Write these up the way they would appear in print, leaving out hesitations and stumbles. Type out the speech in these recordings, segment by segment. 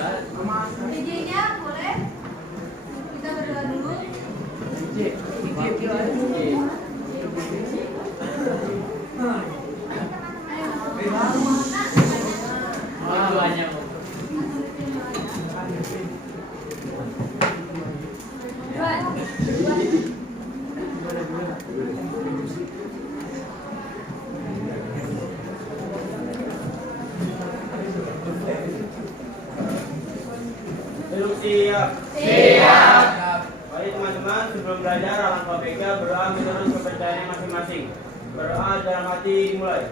DJ-nya boleh? Kita berdoa dulu. Duduk siap. Siap. Mari teman-teman, sebelum belajar alangkah baiknya berdoa menurut kepercayaan masing-masing. Berdoa dalam hati dimulai.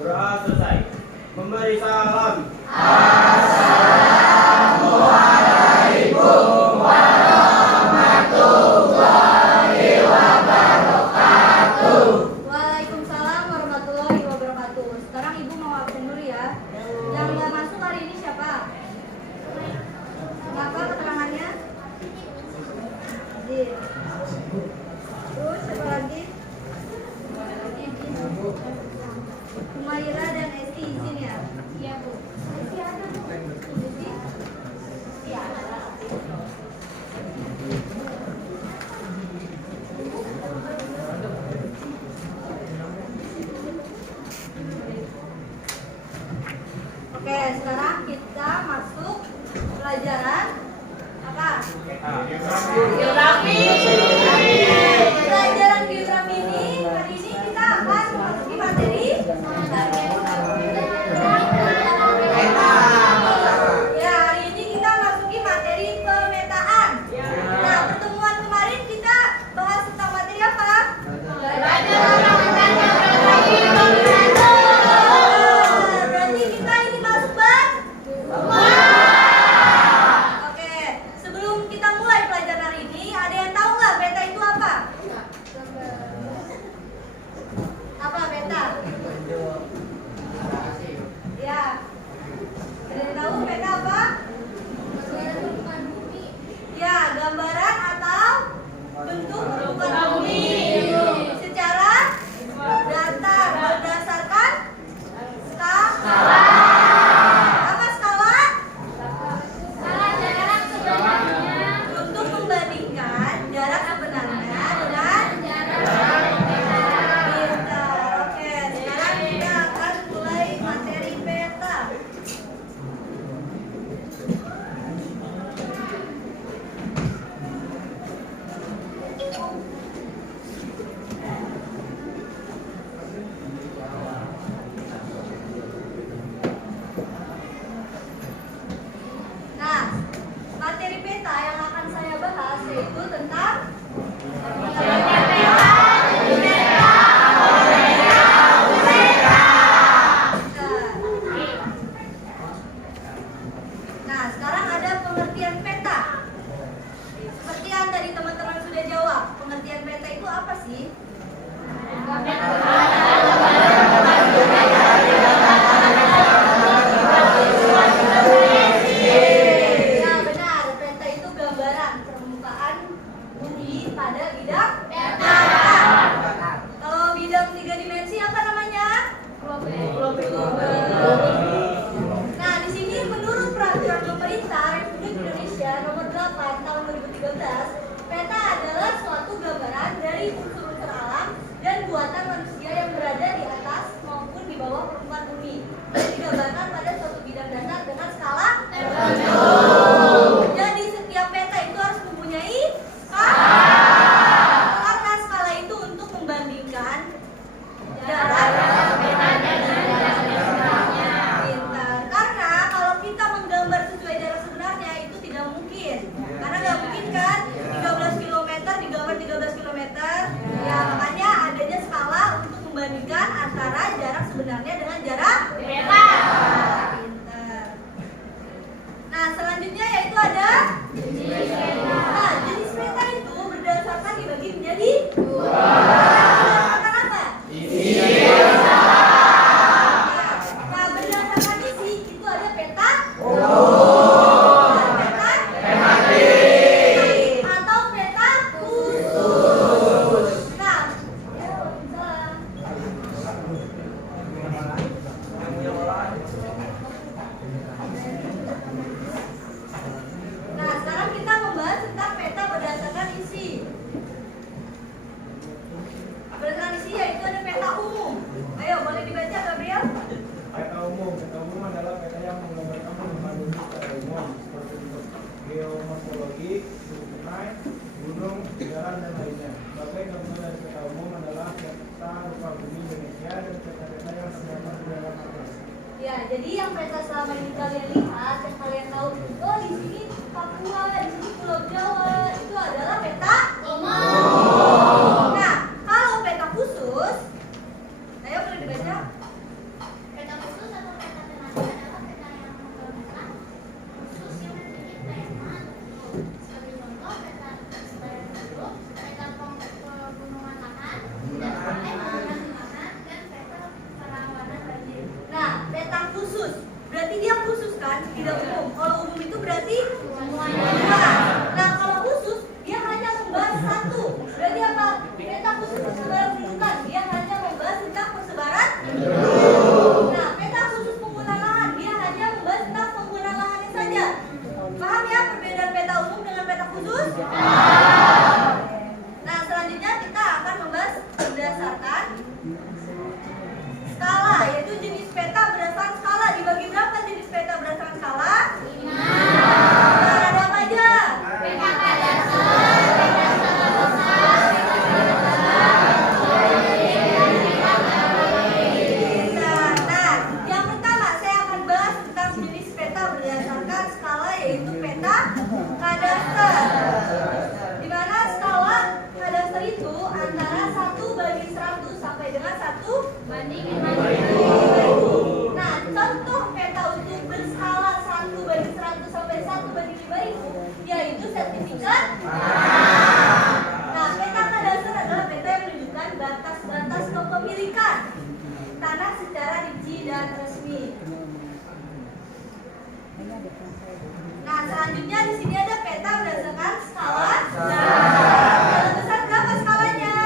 Berdoa selesai. Memberi salam. Assalamualaikum warahmatullahi wabarakatuh. Waalaikumsalam warahmatullahi wabarakatuh. Sekarang Ibu mau absen dulu ya. Yang nggak masuk hari ini siapa? Kenapa keterangannya? Zin. Terus siapa lagi? Humaira dan Esti izin ya? Iya Bu. Esti ada Bu. Esti? Iya ada. Oke, sekarang kita masuk pelajaran apa? Geografi. Pelajaran geografi ini hari ini kita akan memasuki materi ya, hari ini kita masuki materi pemetaan. Nah, pertemuan kemarin kita bahas tentang materi apa? Berarti kita ini masuk bab. Oke, sebelum kita mulai pelajaran hari ini, ada yang tahu nggak peta itu apa? Apa peta? Ya. Ada yang tahu peta apa? Ya, gambaran atau bentuk permukaan bumi secara datar berdasarkan skala. Apa skala? Jarak sebenarnya. Untuk membandingkan jarak sebenarnya dengan jarak pintar. Oke, sekarang kita akan mulai materi peta. Nah, materi peta yang akan saya bahas yaitu tentang Nah, sekarang ada pengertian peta. Seperti yang tadi teman-teman sudah jawab, pengertian peta itu apa sih? Ya benar, peta itu gambaran permukaan bumi pada bidang datar. Kalau bidang 3 dimensi apa namanya? Nah, di sini menurut peraturan pemerintah Republik Indonesia nomor 8 tahun 2013, peta adalah suatu gambaran dari unsur-unsur alam dan buatan manusia yang berada di atas maupun di bawah permukaan bumi. Dan digambarkan pada suatu bidang datar dengan skala tertentu. Jadi setiap peta itu harus mempunyai skala. Karena skala itu untuk membandingkan jarak pintar. Karena kalau kita menggambar sesuai jarak sebenarnya itu tidak mungkin. Karena nggak mungkin kan 13 km digambar 13 km. Ya makanya adanya skala untuk membandingkan antara jarak sebenarnya dengan jarak pintar. Nah, selanjutnya yaitu ada nah, jenis peta itu berdasarkan dibagi menjadi dua. Berdasarkan apa? Nah, berdasarkan isi itu ada peta dan peta tematik atau peta khusus. Nah, jadi yang peta selama ini kalian lihat, yang kalian tahu, oh di sini Papua, di sini Pulau Jawa, itu adalah peta umum. Nah, kalau peta khusus, ayo boleh dibaca. Peta khusus atau peta tematik adalah peta yang menggambarkan khusus yang memiliki tema tertentu. Sebagai contoh, peta sebaran penduduk, peta pegunungan lahan, dan pegunungan lahan, dan peta kerawanan banjir. Nah, peta khusus, berarti dia khusus kan, tidak umum. Kalau umum itu berarti semuanya. Nah, kalau khusus, dia hanya membahas satu. Berarti apa? Peta khusus persebaran pendudukan, dia hanya membahas tentang persebaran penduduk. Nah, peta khusus penggunaan lahan, dia hanya membahas tentang penggunaan lahannya saja. Paham ya perbedaan peta umum dengan peta khusus? Nah, selanjutnya kita akan membahas berdasarkan skala, yaitu jenis peta berdasarkan skala. Dibagi berapa jenis peta berdasarkan skala? 5. Nah, ada apa aja? Peta kadasar, peta skala besar, peta Nah, yang pertama saya akan bahas tentang jenis peta berdasarkan skala, yaitu peta kadasar. Di mana skala kadasar itu antara 1/100 sampai dengan 1/5000. Nah, contoh peta untuk berskala 1/100 sampai 1/5000 yaitu sertifikat. Nah, peta kadasar adalah peta yang menunjukkan batas-batas kepemilikan tanah secara rinci dan resmi. Nah, selanjutnya di sini ada peta berdasarkan skala besar. Skala besar berapa skalanya?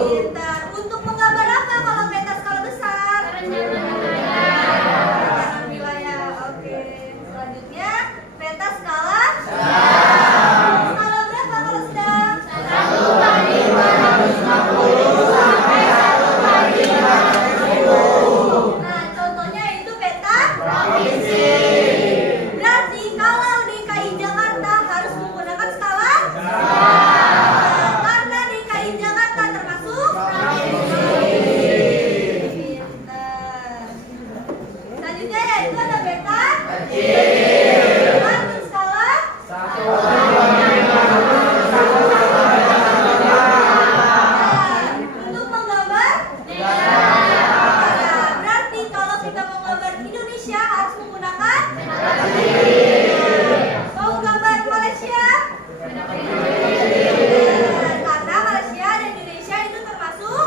Pintar. Untuk menggambar apa kalau peta skala besar? Perencanaan wilayah. Oke. Selanjutnya peta skala skala berapa kalau sedang? 1/250. Nah, contohnya itu peta provinsi. Berarti kalau DKI Jakarta harus menggunakan skala karena DKI Jakarta termasuk provinsi. Pintar. Selanjutnya yaitu ada peta dengan skala untuk menggambar berarti kalau kita mau gambar Indonesia harus menggunakan mau gambar Malaysia karena Malaysia dan Indonesia itu termasuk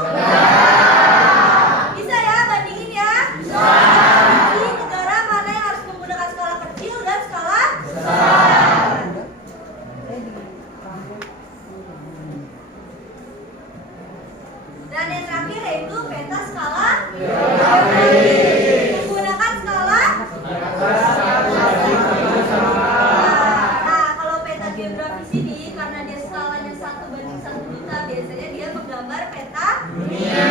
bisa ya bandingin ya. Jadi negara mana yang harus menggunakan skala kecil dan skala besar. Dan yang terakhir yaitu peta skala menggunakan skala. Nah, kalau peta geografis ini karena dia skalanya 1/1 juta, biasanya dia menggambar peta dunia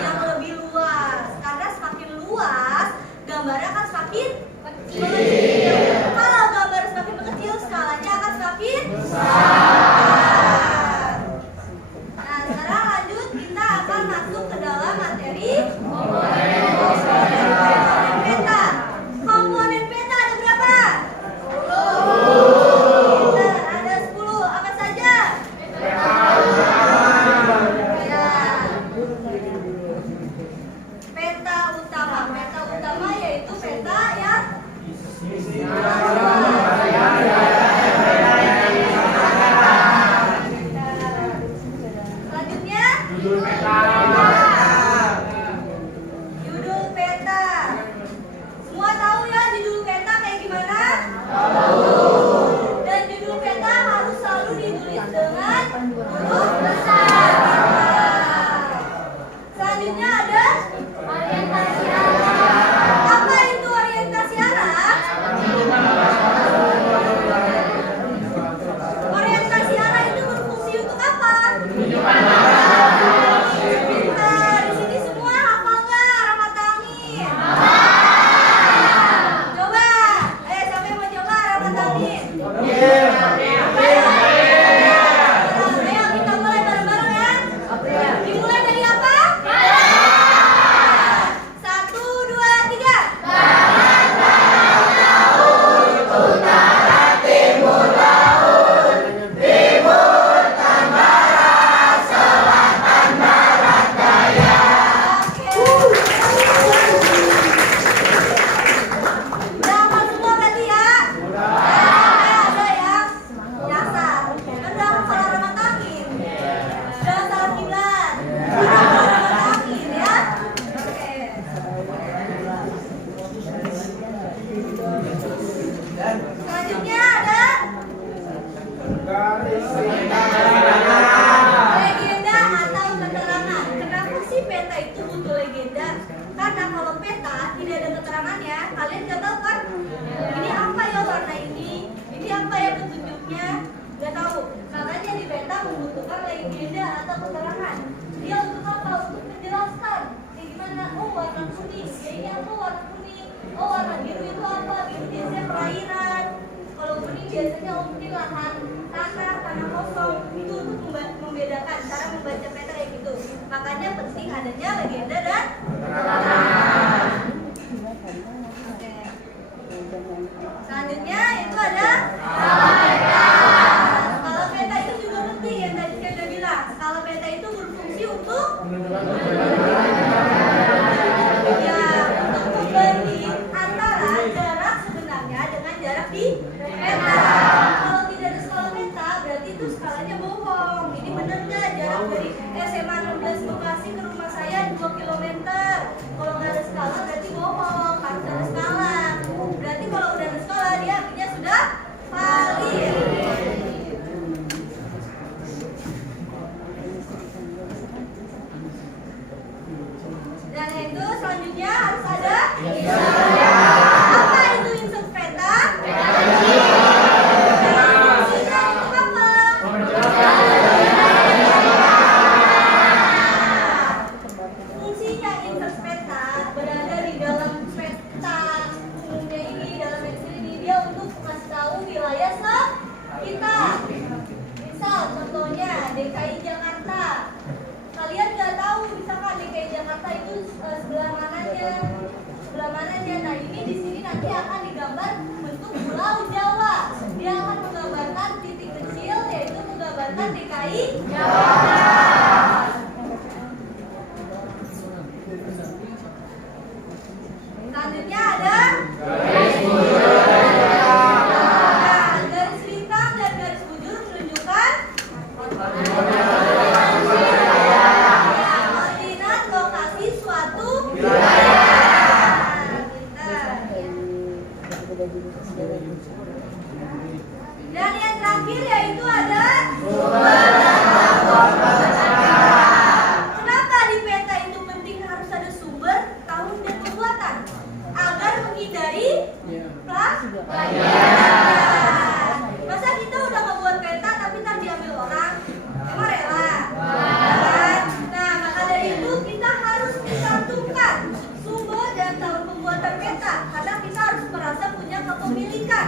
yang lebih luas. Karena semakin luas, gambarnya akan semakin mengecil. Kalau gambar semakin mengecil, skalanya akan semakin besar. Nah, sekarang lanjut kita akan masuk ke dalam materi komponen peta. Komponen peta ada berapa? 10. Ada 10. Apa saja? Ya, Legenda atau keterangan. Kenapa sih peta itu butuh legenda? Karena kalau peta tidak ada keterangannya, kalian nggak tahu kan? Ini apa ya warna ini apa ya petunjuknya? Nggak tahu. Makanya di peta membutuhkan legenda atau keterangan. Dia untuk apa? Untuk menjelaskan. Kayak gimana? Oh warna kuning. Ya ini apa warna kuning? Oh warna biru itu apa? Biru biasanya perairan. Kalau kuning biasanya mungkin lahan tanah kosong. Itu untuk membedakan cara membaca peta kayak gitu. Makanya penting adanya legenda dan keterangan. Oke. Selanjutnya itu ada skala peta. Skala peta itu juga penting yang tadi saya udah bilang. Skala peta itu berfungsi untuk membanding antara jarak sebenarnya dengan jarak di peta. Kalau tidak ada skala peta, berarti itu skalanya bohong. Ini benar nggak jarak dari SMA 16 Bekasi ke rumah saya 2 km? Kalau nggak ada skala berarti bohong. Harus ada skala. Berarti kalau udah ada skala dia artinya sudah valid. Dan itu selanjutnya harus ada apa itu insert peta? Fungsinya untuk apa? Fungsinya insert peta berada di dalam peta umumnya ini, dalam Excel ini dia untuk kasih tahu wilayah sekitar. Misal contohnya DKI Jakarta. Kalian nggak tahu misalkan DKI Jakarta itu sebelah mananya. Nah ini di sini nanti akan digambar bentuk Pulau Jawa. Dia akan menggambarkan titik kecil yaitu menggambarkan DKI Jakarta. Selanjutnya ada garis bujur. Nah, garis bintang dan garis bujur menunjukkan koordinat lokasi suatu wilayah. Dan yang terakhir yaitu ada sumber data. Kenapa di peta itu penting harus ada sumber, tahun dan pembuatan? Agar menghindari plagiat. Masa kita udah ngebuat peta tapi ntar diambil orang? Emang rela? Kan? Nah, maka dari itu kita harus mencantumkan sumber dan tahun pembuatan peta karena kita harus merasa punya kepemilikan.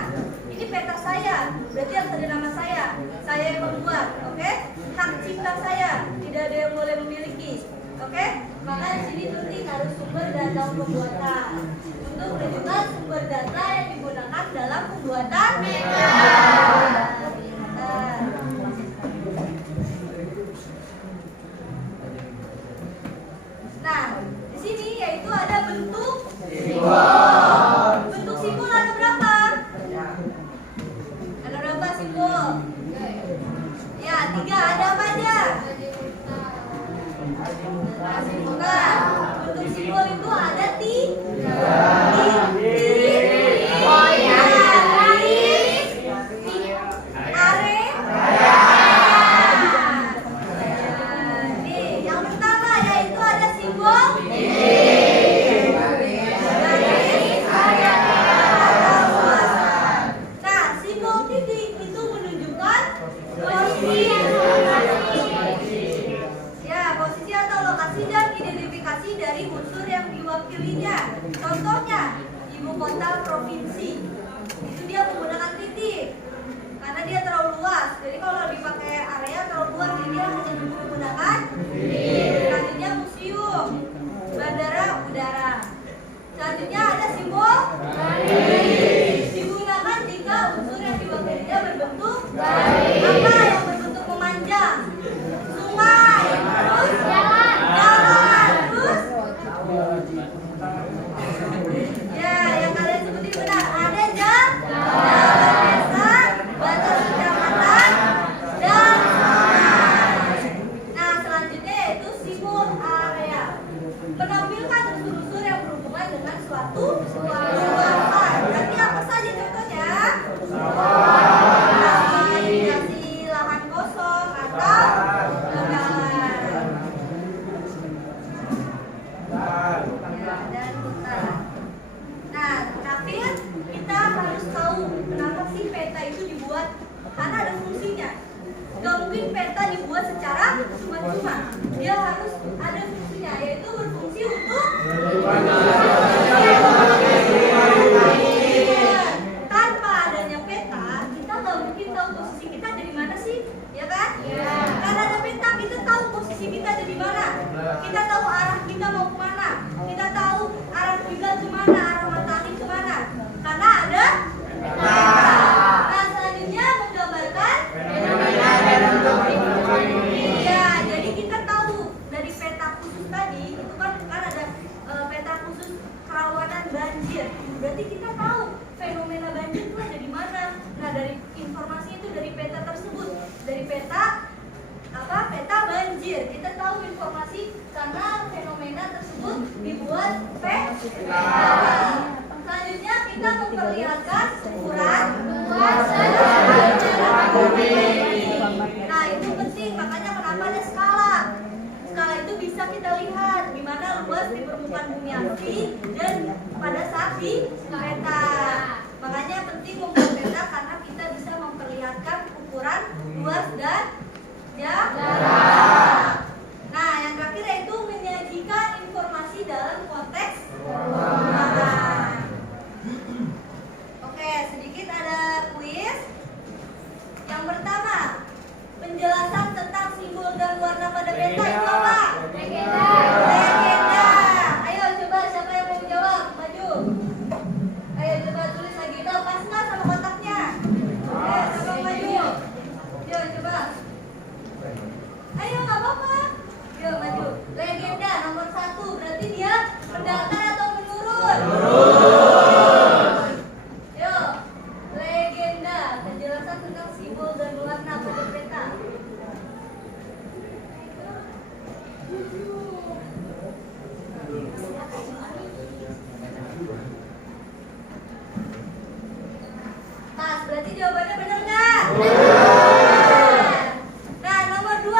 Ini peta saya, berarti harus ada nama saya yang membuat, oke? Hak cipta saya, tidak ada yang boleh memiliki, oke? Maka di sini penting harus sumber dan tahun pembuatan untuk menunjukkan sumber data yang digunakan dalam pembuatan peta. Nah, di sini yaitu ada bentuk simbol. Bentuk simbol ada berapa? Ada berapa simbol? Ya, 3. Ada apa aja? Bukan. Bentuk simbol itu ada 3. Yang pertama yaitu ada simbol nah, simbol titik itu menunjukkan posisi peta dibuat secara cuma-cuma. Dia harus ada fungsinya, yaitu berfungsi untuk tanpa adanya peta, kita nggak mungkin tahu posisi kita ada di mana sih, ya kan? Karena ada peta, kita tahu posisi kita ada di mana. Kita tahu arah kita mau kemana. Kita tahu arah kiblat kemana, arah matahari kemana. Karena ada peta. Nah, selanjutnya menggambarkan ya, jadi kita tahu dari peta khusus tadi itu kan ada peta khusus kerawanan banjir. Berarti kita tahu fenomena banjir itu ada di mana. Nah, dari informasi itu dari peta tersebut, dari peta peta banjir, kita tahu informasi karena fenomena tersebut dibuat peta. Selanjutnya kita memperlihatkan ukuran luas dan dalam bumi. Nah, itu penting, makanya kenapa ada skala. Skala itu bisa kita lihat di mana luas di permukaan bumi asli dan pada saat di peta. Makanya penting membuat peta karena kita bisa memperlihatkan ukuran luas dan jarak. Nah, yang terakhir yaitu menyajikan informasi dalam konteks ruangan. Oke, sedikit ada kuis. Yang pertama, penjelasan tentang simbol dan warna pada peta itu apa? Legenda. Ayo coba siapa yang mau jawab? Maju. Ayo coba tulis legenda, pas nggak sama kotaknya? Ayo coba maju. Yuk coba. Ayo nggak apa-apa. Yuk maju. Legenda nomor 1, berarti dia mendatar atau menurun? Yuk. Legenda, penjelasan tentang simbol dan warna pada peta. Pas, berarti jawabannya benar nggak? Nah, nomor 2,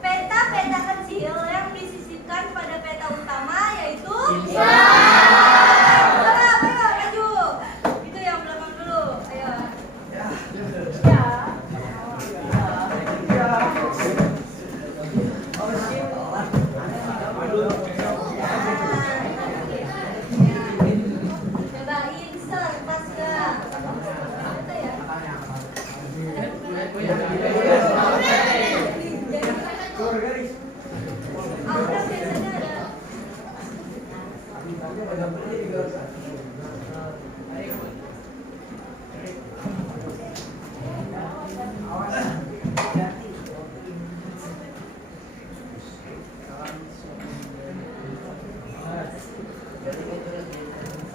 peta-peta kecil yang disisipkan pada peta utama yaitu coba, ayo maju. Itu yang belakang dulu, ayo. Coba insert pas nggak? Ada ya? Aura biasanya ada.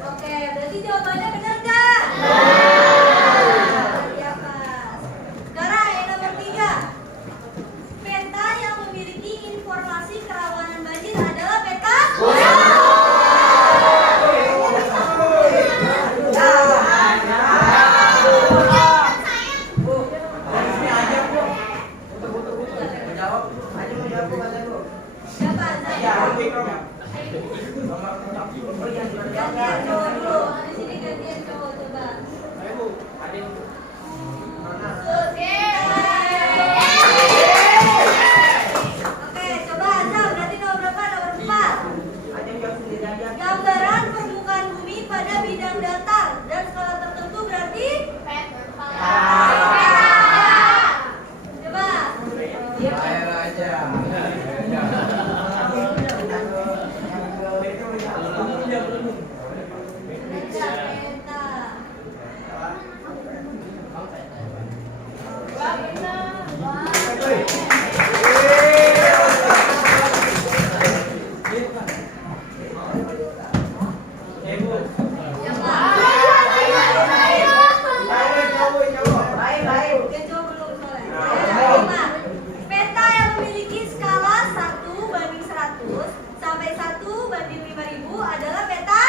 Oke, berarti jawabannya benar nggak? Berarti apa? Sekarang yang nomor 3, peta yang memiliki informasi kerawanan banjir adalah peta. Siapa? Gantian cowok dulu. Di sini gantian cowok coba. Oke, coba Azam, berarti nomor berapa? Nomor 4. Gambaran permukaan bumi pada bidang datar dan skala tertentu berarti coba. Peta yang memiliki skala 1:100 sampai 1:5000 adalah peta.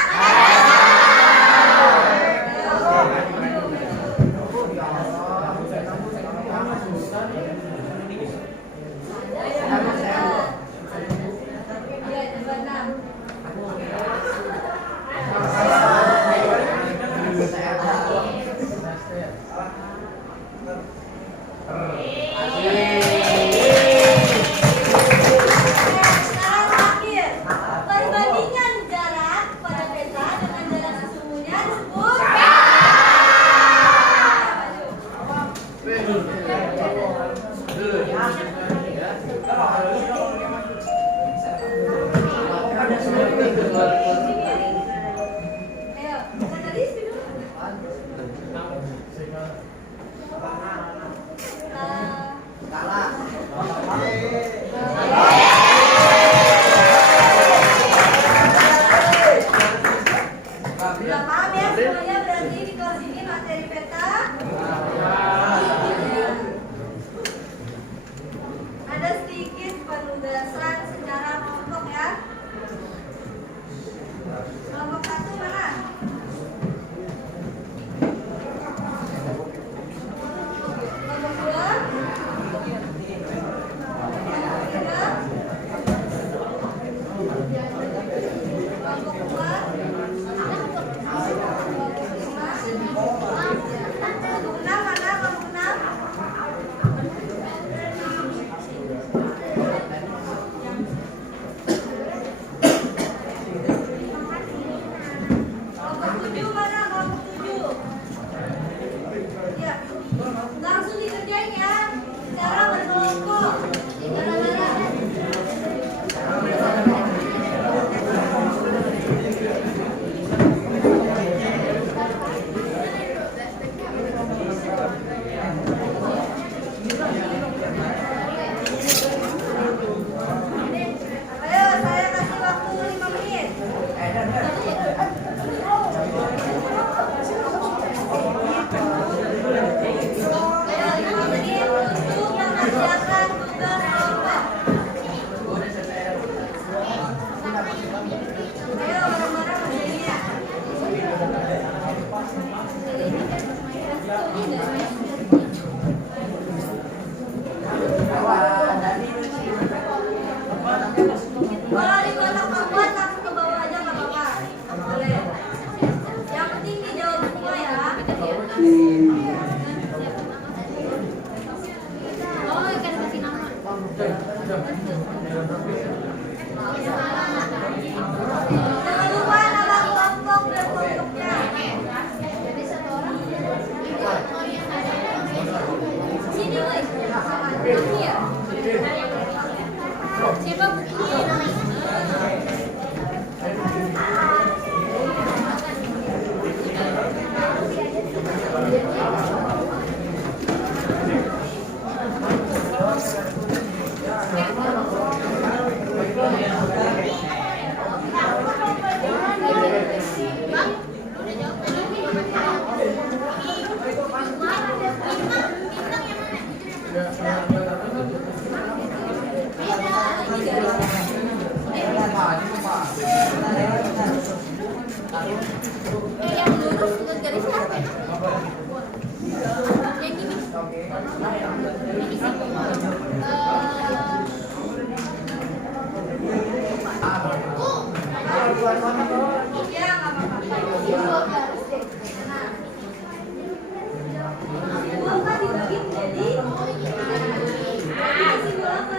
Ayo, Ayo, kita tadi sih dulu. Udah paham ya semuanya, berarti di kelas ini materi peta ada sedikit penugasan secara kelompok ya. Kelompok 1 mana? Kelompok 2? Kelompok 3? Kelompok 4? Kelompok 6 mana? Kelompok 6? Kelompok 7 mana? Kelompok 7? Ya, langsung dikerjain ya. Cara berkelompok. Gara-gara ayo, saya kasih waktu 5 menit. Ayo, 5 menit untuk mengerjakan tugas kelompok. Ayo, bareng-bareng kerjainnya. Kalau di kotak membuat langsung ke bawah aja nggak apa-apa. Boleh. Yang penting dijawab semua ya. Oh, ikan kasih nama. Jangan lupa nama kelompok dan kelompoknya. Jadi satu orang. Oh iya, Sini woi. Ini ya. siapa begini? Bang, udah jawab tadi. Bintang yang mana? Yang lurus dengan garis apa ya? Yang ini. Ini sih. Ya, nggak apa-apa. Dua kan dibagi menjadi isi 8.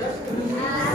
Asik.